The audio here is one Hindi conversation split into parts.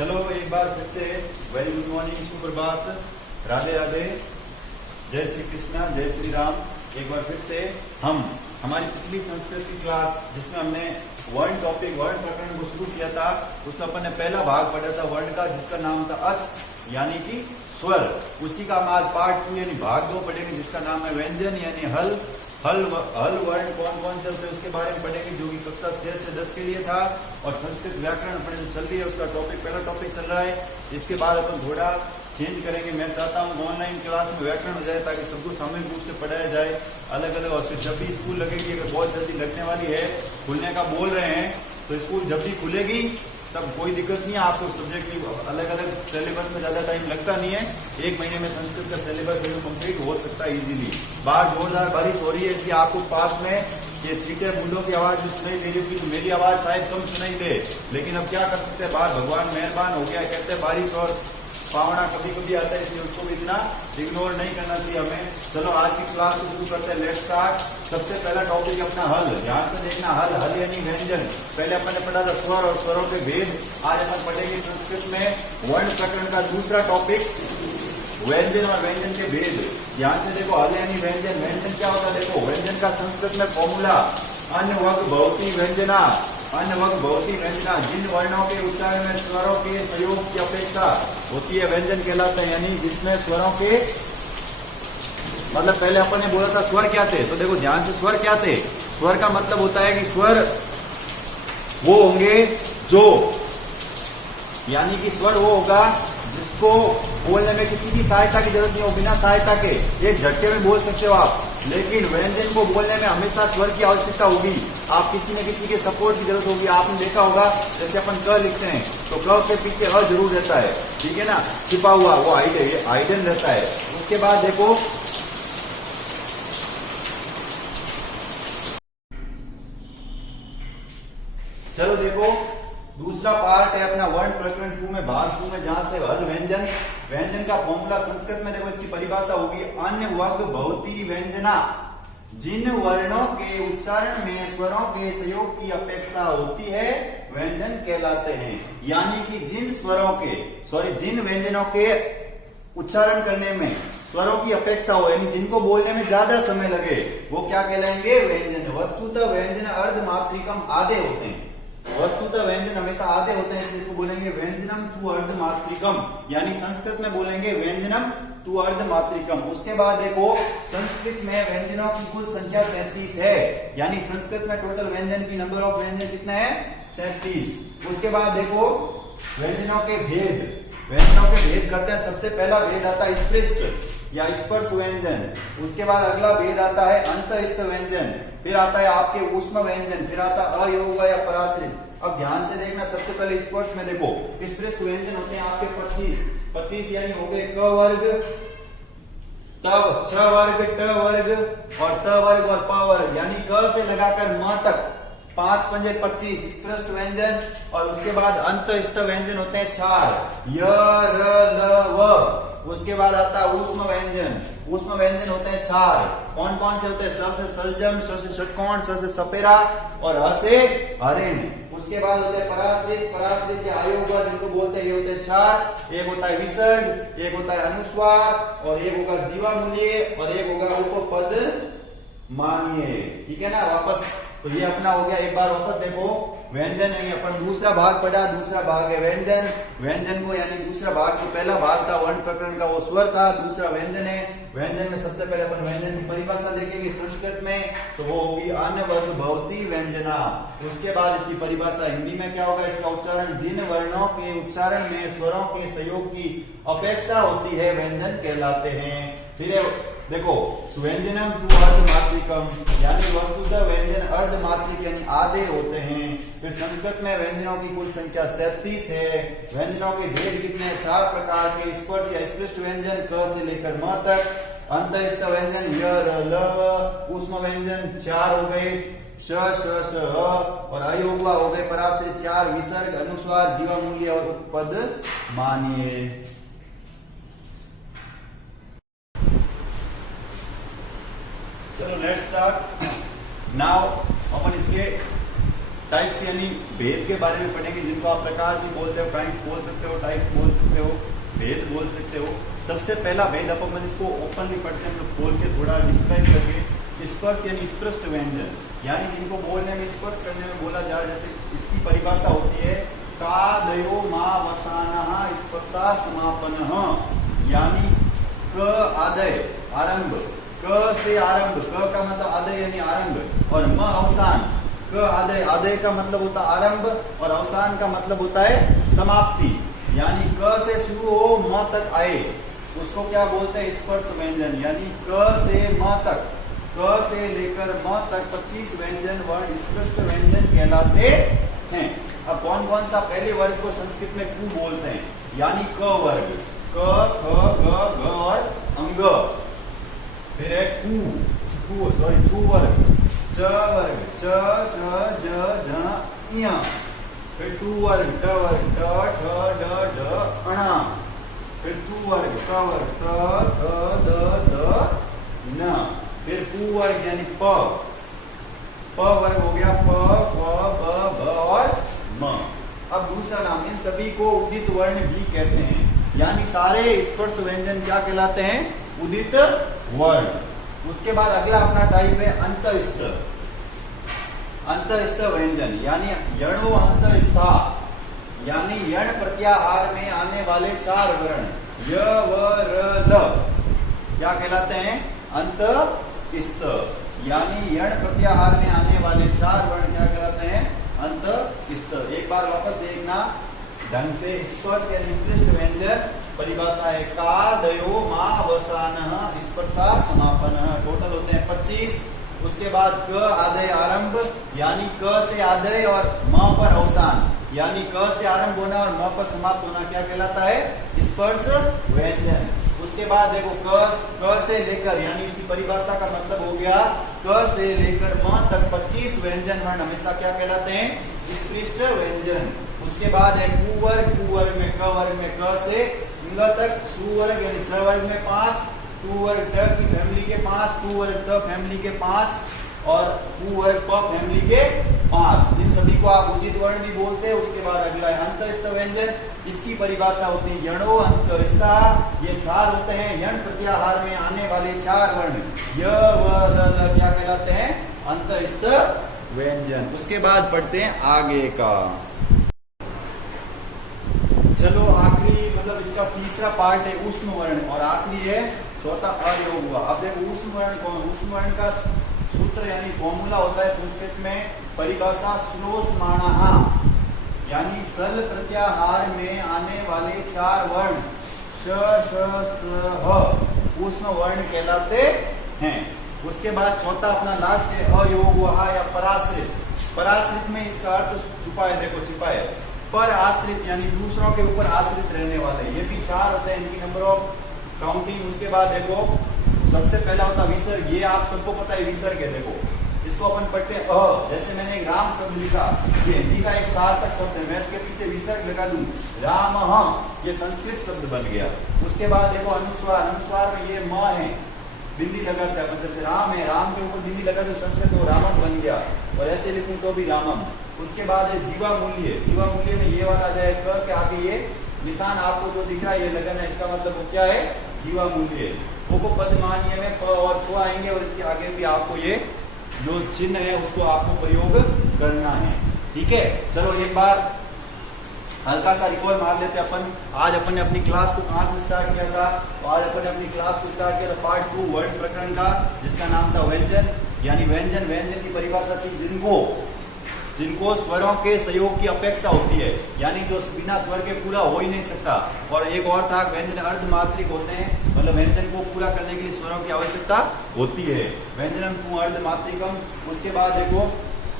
चलो एक बार फिर से वेरी गुड मॉर्निंग, सुप्रभात, राधे राधे, जय श्री कृष्णा, जय श्री राम। एक बार फिर से हम हमारी पिछली संस्कृत की क्लास जिसमें हमने वर्ण टॉपिक वर्ण प्रकरण को शुरू किया था, उसमें अपन ने पहला भाग पढ़ा था वर्ण का, जिसका नाम था अच यानी कि स्वर। उसी का हम आज पार्ट 2 यानी भाग 2 पढ़ेंगे, जिसका नाम है व्यंजन यानी हल वर्ण कौन कौन से होते हैं उसके बारे में पढ़ेंगे, जो कि कक्षा 6 से 10 के लिए था। और संस्कृत व्याकरण अपने जो चल रही है उसका टॉपिक पहला टॉपिक चल रहा है। इसके बाद अपन थोड़ा चेंज करेंगे। मैं चाहता हूँ ऑनलाइन क्लास में व्याकरण हो जाए ताकि सबको सामूहिक रूप से पढ़ाया जाए अलग अलग। और फिर जब भी स्कूल लगेगी, अगर बहुत जल्दी लगने वाली है, खुलने का बोल रहे हैं, तो स्कूल जब भी खुलेगी तब कोई दिक्कत नहीं है। आपको सब्जेक्ट की अलग अलग सिलेबस में ज्यादा टाइम लगता नहीं है। 1 महीने में संस्कृत का सिलेबस कंप्लीट हो सकता है इजीली। बाहर जोरदार बारिश हो रही है, इसलिए आपको पास में ये सीटे बूंदों की आवाज भी सुनाई दे रही होगी, तो मेरी आवाज शायद कम सुनाई दे, लेकिन अब क्या कर सकते हैं, बाहर भगवान मेहरबान हो गया। कहते हैं बारिश और पावना कभी कभी आता है, इसलिए उसको भी इतना इग्नोर नहीं करना चाहिए हमें। चलो आज की क्लास को शुरू करते हैं। Let's start. सबसे पहला टॉपिक अपना हल, ध्यान से देखना। हल यानी व्यंजन। पहले अपन ने पढ़ा था स्वर और स्वरों के भेद। आज अपन पढ़ेंगे संस्कृत में वर्ण प्रकरण का दूसरा टॉपिक व्यंजन और व्यंजन के भेद। ध्यान से देखो, हल यानी व्यंजन। व्यंजन क्या होता है देखो, व्यंजन का संस्कृत में फॉर्मूला अन्य वग भवती व्यंजना। अन्य वग भवती व्यंजना, जिन वर्णों के उच्चारण में स्वरों के प्रयोग की अपेक्षा होती है व्यंजन कहलाता है। यानी जिसमें स्वरों के मतलब पहले अपन ने बोला था स्वर क्या थे, तो देखो ध्यान से, स्वर क्या थे। स्वर का मतलब होता है कि स्वर वो होंगे जो, यानी कि स्वर वो होगा जिसको बोलने में किसी की सहायता की जरूरत नहीं हो, बिना सहायता के एक झटके में बोल सकते हो आप। लेकिन व्यंजन को बोलने में हमेशा स्वर की आवश्यकता होगी। आप किसी न किसी के सपोर्ट की जरूरत होगी। आपने देखा होगा जैसे अपन क लिखते हैं तो क के पीछे अ जरूर रहता है, ठीक है ना, छिपा हुआ वो आइडन रहता है। उसके बाद देखो चलो देखो दूसरा पार्ट है अपना वर्ण प्रकरण 2 में भाग 2 में, जहां से हल व्यंजन। व्यंजन का फॉर्मूला संस्कृत में देखो, इसकी परिभाषा होगी अन्य वग भवती व्यंजना, जिन वर्णों के उच्चारण में स्वरों के सहयोग की अपेक्षा होती है व्यंजन कहलाते हैं। यानी कि जिन व्यंजनों के उच्चारण करने में स्वरों की अपेक्षा हो, यानी जिनको बोलने में ज्यादा समय लगे, वो क्या कहलाएंगे, व्यंजन। वस्तुतः व्यंजन अर्धमात्रिकम आधे होते हैं। वस्तुतः व्यंजन हमेशा आधे होते हैं, इसलिए इसको बोलेंगे व्यंजनम तु अर्धमात्रिकम, यानी संस्कृत में बोलेंगे व्यंजनम तु अर्धमात्रिकम। उसके बाद देखो संस्कृत में व्यंजनों की कुल संख्या 37 है, यानी संस्कृत में टोटल व्यंजन की नंबर ऑफ व्यंजन कितना है, 37। उसके बाद देखो व्यंजनों के भेद। व्यंजनों के भेद करते हैं। सबसे पहला भेद आता है स्पृष्ट या स्पर्श व्यंजन। उसके बाद अगला भेद आता है अंतःस्थ व्यंजन। फिर आता है आपके ऊष्म व्यंजन। फिर आता है अयोग या पराश्रित। अब ध्यान से देखना, सबसे पहले स्पर्श में देखो, स्पृष्ट व्यंजन होते हैं आपके 25 यानी हो गए क वर्ग, छ वर्ग, ट वर्ग और त वर्ग और प वर्ग, यानी क से लगाकर म तक 5 पंजे 25 स्पृष्ट व्यंजन। और उसके बाद अंतःस्थ व्यंजन होते हैं 4, य र ल व। उसके बाद आता है ऊष्म व्यंजन। ऊष्म व्यंजन होते हैं 4। कौन कौन से होते हैं, स से सलजम, स से षटकोण, स से सपेरा और ह से हरिण। उसके बाद होते हैं पराश्रित या अयोग, जिनको बोलते हैं, ये होते हैं 4। एक होता है विसर्ग, एक होता है अनुस्वार और एक होगा जीवामूल्य और एक होगा उपपद मानिए, ठीक है ना। वापस तो ये अपना हो गया। एक बार वापस देखो, व्यंजन है अपन दूसरा भाग पढ़ा। दूसरा भाग है व्यंजन। व्यंजन को यानी दूसरा भाग, तो पहला भाग था वर्ण प्रकरण का, वो स्वर था, दूसरा व्यंजन है। व्यंजन में सबसे पहले अपन व्यंजन की परिभाषा देखेंगे संस्कृत में, तो वो होगी अन्य वग भवती व्यंजना। उसके बाद इसकी परिभाषा हिंदी में क्या होगा, इसका उच्चारण जिन वर्णों के उच्चारण में स्वरों के सहयोग की अपेक्षा होती है व्यंजन कहलाते हैं। फिर देखो व्यंजनम तु अर्धमात्रिकम, यानी वस्तुतः व्यंजन अर्धमात्रिक यानी आधे होते हैं। फिर संस्कृत में व्यंजनों की कुल संख्या 37 है। व्यंजनों के भेद कितने हैं, 4 प्रकार के, स्पर्श या स्पृष्ट व्यंजन क से लेकर म तक, अंतःस्थ व्यंजन य र ल व, ऊष्म व्यंजन 4 हो गए, श श श ह और अयोगवा हो गए, पराश्रित 4, विसर्ग, अनुस्वार, जीवामूल्य और उपपद मानिए। चलो लेट्स स्टार्ट नाउ। अपन इसके टाइप्स यानी भेद के बारे में पढ़ेंगे, जिनको आप प्रकार भी बोलते हो, काइंड्स बोल सकते हो, टाइप्स बोल सकते हो, भेद बोल सकते हो। सबसे पहला भेद अपन इसको ओपनली पढ़ते हैं, मतलब खोल के थोड़ा डिस्क्राइब करके। स्पर्श यानी स्पष्ट व्यंजन, यानी जिनको बोलने में स्पर्श करने में बोला जाए, जैसे इसकी परिभाषा होती है कादयो मा वसानः स्पर्शा समापनः, यानी क आदय आरंभ, क से आरंभ, क का मतलब आदय यानी आरंभ, और म अवसान। क आदय, आदय का मतलब होता है आरंभ और अवसान का मतलब होता है समाप्ति, यानी क से शुरू हो म तक आए, उसको क्या बोलते हैं स्पर्श व्यंजन। यानी क से म तक, क से लेकर म तक 25 व्यंजन वर्ण स्पष्ट व्यंजन कहलाते हैं। अब कौन कौन सा पहले वर्ग को संस्कृत में कु बोलते हैं, यानी क वर्ग, क ख ग घ और अंग। फिर है छू वर्ग, च वर्ग च च ज झ इय। फिर टू वर्ग ट वर्ग ट ठ ड ढ अणा। फिर तू वर्ग त वर्ग त थ द ध न। फिर पू वर्ग यानी प वर्ग हो गया प फ ब भ और म। अब दूसरा नाम, इन सभी को उदित वर्ण भी कहते हैं, यानी सारे स्पर्श व्यंजन क्या कहलाते हैं, उदित वर्ण। उसके बाद अगला अपना टाइप है अंतस्थ। अंतस्थ व्यंजन यानी यणो अंतस्था, यानी यण प्रत्याहार में आने वाले 4 वर्ण य व र ल क्या कहलाते हैं, अंतस्थ, यानी यण प्रत्याहार में आने वाले 4 वर्ण क्या कहलाते हैं, अंतस्थ। एक बार वापस देखना ढंग से। स्पर्श यानी स्पष्ट व्यंजन परिभाषा है कादयो मा वसानः स्पर्शा समापनः, टोटल होते हैं 25। उसके बाद क आदय आरंभ, यानी क से आदय और म पर अवसान, यानी क से आरंभ होना और म पर समाप्त होना क्या कहलाता है, स्पर्श व्यंजन। उसके बाद देखो क से लेकर, यानी इसकी परिभाषा का मतलब हो गया क से लेकर म तक 25 व्यंजन वर्ण हमेशा क्या कहलाते हैं, स्पष्ट व्यंजन। उसके बाद है कु वर्ग में क वर्ग में क से ङ तक, सु वर्ग यानी छ वर्ग में 5, टू वर्ग ट की फैमिली के 5, टू वर्ग त फैमिली के 5 और टू वर्ग प फैमिली के 5। इन सभी को आप उदित वर्ण भी बोलते हैं। उसके बाद अगला है अंतस्थ व्यंजन, इसकी परिभाषा होती है यणो अंतस्था, ये 4 होते हैं यण प्रत्याहार में आने वाले 4 वर्ण य व ल क्या कहलाते हैं, अंतस्थ व्यंजन। उसके बाद पढ़ते हैं आगे का। चलो आखिरी मतलब इसका तीसरा पार्ट है ऊष्म वर्ण और आखिरी है चौथा अयोग हुआ। अब देखो ऊष्म वर्ण कौन, ऊष्म वर्ण का सूत्र यानी फॉर्मूला होता है संस्कृत में परिभाषा श्लोष्माणः, यानी सल प्रत्याहार में आने वाले 4 वर्ण श श स ह ऊष्म वर्ण कहलाते हैं। उसके बाद चौथा अपना लास्ट है अयोग हुआ या पराश्रित। पराश्रित में इसका अर्थ छुपा है, देखो छिपा है, पर आश्रित यानी दूसरों के ऊपर आश्रित रहने वाले, ये भी 4 होते हैं, इनकी नंबर ऑफ काउंटिंग। उसके बाद देखो सबसे पहला होता विसर्ग, ये आप सबको पता है विसर्ग है, देखो इसको अपन पढ़ते हैं अ। जैसे मैंने एक राम शब्द लिखा, ये हिंदी का एक सार्थक शब्द है, मैं इसके पीछे विसर्ग लगा दूं रामः, ये संस्कृत शब्द बन गया। उसके बाद देखो अनुस्वार, अनुस्वार में ये म है, बिंदी लगाता है, जैसे राम है, राम के ऊपर बिंदी लगा दो संस्कृत में रामम बन गया, और ऐसे लिखूं तो भी रामम। उसके बाद है जीवा मूल्य, जीवा मूल्य में ये वाला आ जाए क के आगे ये निशान आपको जो दिख रहा है ये लगाना, इसका मतलब वो क्या है, जीवा मूल्य। वो पदमान्य में प और फ आएंगे और इसके आगे भी आपको ये जो चिन्ह है उसको आपको प्रयोग करना है, ठीक है। चलो एक बार हल्का सा रिकॉल मार लेते अपन। आज अपन ने अपनी क्लास को कहां से स्टार्ट किया था, तो आज अपन ने अपनी क्लास को स्टार्ट किया था पार्ट 2 वर्ण प्रकरण का, जिसका नाम था व्यंजन। यानी व्यंजन, व्यंजन की परिभाषा थी जिनको स्वरों के सहयोग की अपेक्षा होती है, यानी जो बिना स्वर के पूरा हो ही नहीं सकता। और एक और था व्यंजन अर्धमात्रिक होते हैं, मतलब व्यंजन को पूरा करने के लिए स्वरों की आवश्यकता होती है, व्यंजनम तू अर्धमात्रिकम। उसके बाद देखो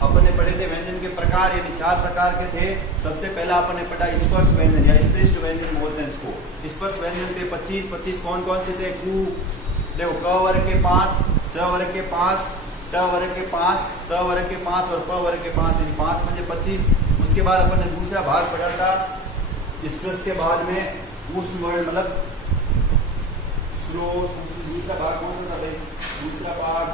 अपन ने पढ़े थे व्यंजन के प्रकार, यानी 4 प्रकार के थे। सबसे पहला अपन ने पढ़ा स्पर्श व्यंजन या स्पष्ट व्यंजन बोलते हैं इसको। स्पर्श व्यंजन थे 25 कौन कौन से थे, कु देखो क वर्ग के 5, च वर्ग के 5, ट वर्ग के 5, त वर्ग के 5 और प वर्ग के 5, यानी 5 पंजे 25। उसके बाद अपन ने दूसरा भाग पढ़ा था स्पर्श के बाद में ऊष्म वर्ण, मतलब दूसरा भाग कौन सा था भाई, दूसरा पार्ट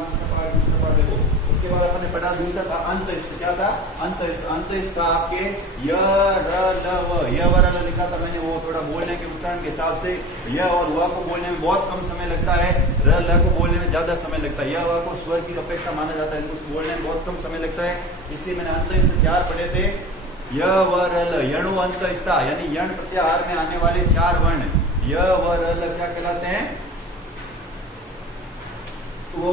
देखो उसके बाद अपन ने पढ़ा दूसरा था अंतस्थ। क्या था? अंतस्थ। अंतस्थ था आपके य र ल व। य व र ल लिखा था मैंने, वो थोड़ा बोलने के उच्चारण के हिसाब से य और व को बोलने में बहुत कम समय लगता है, र ल को बोलने में ज्यादा समय लगता है। य व को स्वर की अपेक्षा माना जाता है, इनको बोलने में बहुत कम समय लगता है, इसलिए मैंने अंतस्थ 4 पढ़े थे। य व र ल यणु अंतस्थ, यानी यण प्रत्याहार में आने वाले 4 वर्ण य व र ल क्या कहलाते हैं? वो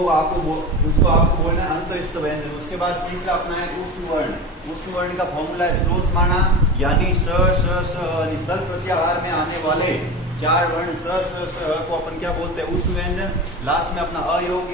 उसको आपको बोलना है अंतस्थ व्यंजन। उसके बाद तीसरा अपना है उष्ण वर्ण। उष्ण वर्ण का फॉर्मूला है श्लोषमाणा, यानी स श स सल प्रत्याहार में आने वाले 4 वर्ण स श स को अपन क्या बोलते हैं? उष्ण व्यंजन। लास्ट में अपना अयोग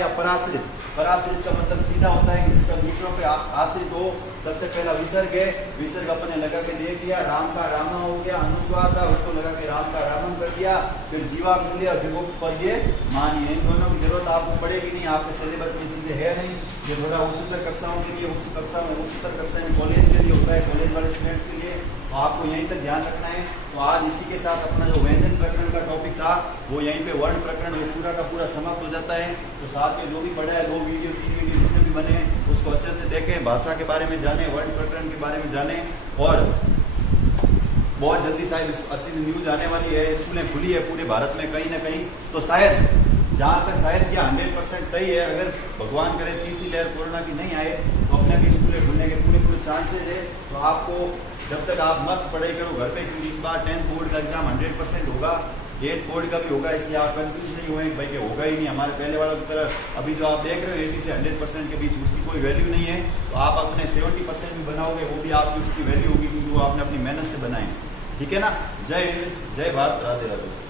या पराश्रित। पराश्रित का मतलब सीधा होता है कि जिसका दूसरों पे आश्रित हो। सबसे पहला विसर्ग है, विसर्ग अपने लगा के दे दिया, राम का रामा हो गया, अनुस्वार था उसको लगा के राम का रामम कर दिया, फिर जीवा मूल्य अभिभक्त पद ये मानिए। इन दोनों की जरूरत आपको पड़ेगी नहीं, आपके सिलेबस में चीजें है नहीं। ये थोड़ा उच्चतर कक्षाओं के लिए, उच्चतर कक्षा में कॉलेज के लिए होता है, कॉलेज वाले स्टूडेंट्स के लिए, तो आपको यहीं तक ध्यान रखना है। तो आज इसी के साथ अपना जो व्यंजन प्रकरण का टॉपिक था वो यहीं पे वर्ण प्रकरण वो पूरा का पूरा समाप्त हो जाता है। तो साथ में जो भी पढ़ा है 2 वीडियो 3 वीडियो जितने भी बने उसको अच्छे से देखें, भाषा के बारे में जाने, वर्ण प्रकरण के बारे में जाने। और बहुत जल्दी शायद अच्छी न्यूज आने वाली है, स्कूलें खुली है पूरे भारत में कहीं ना कहीं, तो शायद जहां तक शायद क्या 100% तय है, अगर भगवान करे तीसरी लहर कोरोना की नहीं आए तो अपने भी स्कूलें खुलने के पूरे चांसेस है। तो आपको जब तक आप मस्त पढ़ाई करो घर पे, क्योंकि इस बार 10th बोर्ड का एग्जाम 100% होगा, 8th बोर्ड का भी होगा, इसलिए आप कंफ्यूज नहीं हुए भाई कि होगा ही नहीं हमारे पहले वालों की तरह। अभी जो आप देख रहे हो 80 से 100% के बीच, उसकी कोई वैल्यू नहीं है। तो आप अपने 70% भी बनाओगे, वो भी आपकी उसकी वैल्यू होगी, क्योंकि वो आपने अपनी मेहनत से बनाए। ठीक है ना? जय हिंद, जय भारत, राधे राधे।